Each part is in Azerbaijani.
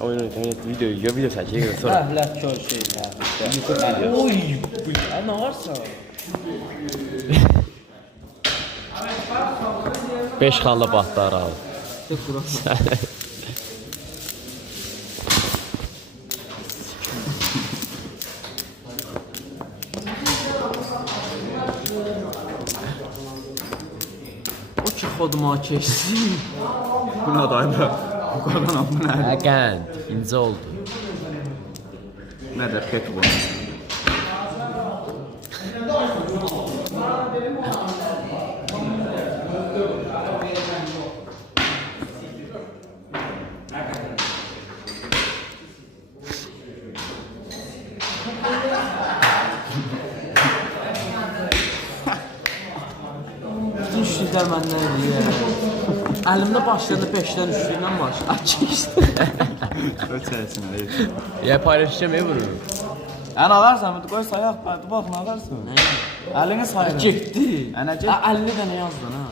Oyun video çəkir sonra. Əhlə kör şey. Oy, nə varsa. 5 xalla baxdar al. O ki xoduma keçsin. Bu nə dayı? Bu qadana bu nə? Qənd, incə oldu. Nədir pet bu? Bütün üçlüklər məndən eləyir. Əlimdə başlarında 5-dən üçlüklə baş. Açıq. Ötəsin. Ya paylaşacağım ev vururum. Ən alarsan, qoy sayaq, bax nə alarsan? Əlini sayır. Getdi. Ənə get. 50 dənə yazdın ha.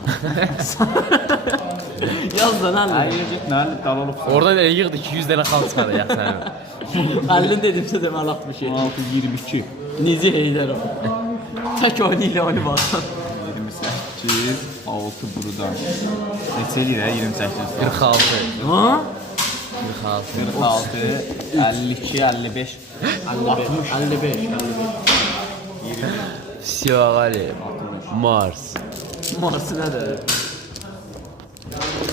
Yazdın 50. Əyə get, nə dal olub. Orada da yığdı 200 dənə xal çıxardı ya sənin. 50 dedimsə deməli 67. 16, 22. Necə Heydər o? Tək oyunu ilə oyunu baxsan. 28, 6 buradan. Neçə eləyir 28? 46. Ha? 46. 46, 52, 55, 55. 55. Всё, Ali. Mars. Marsı nədir?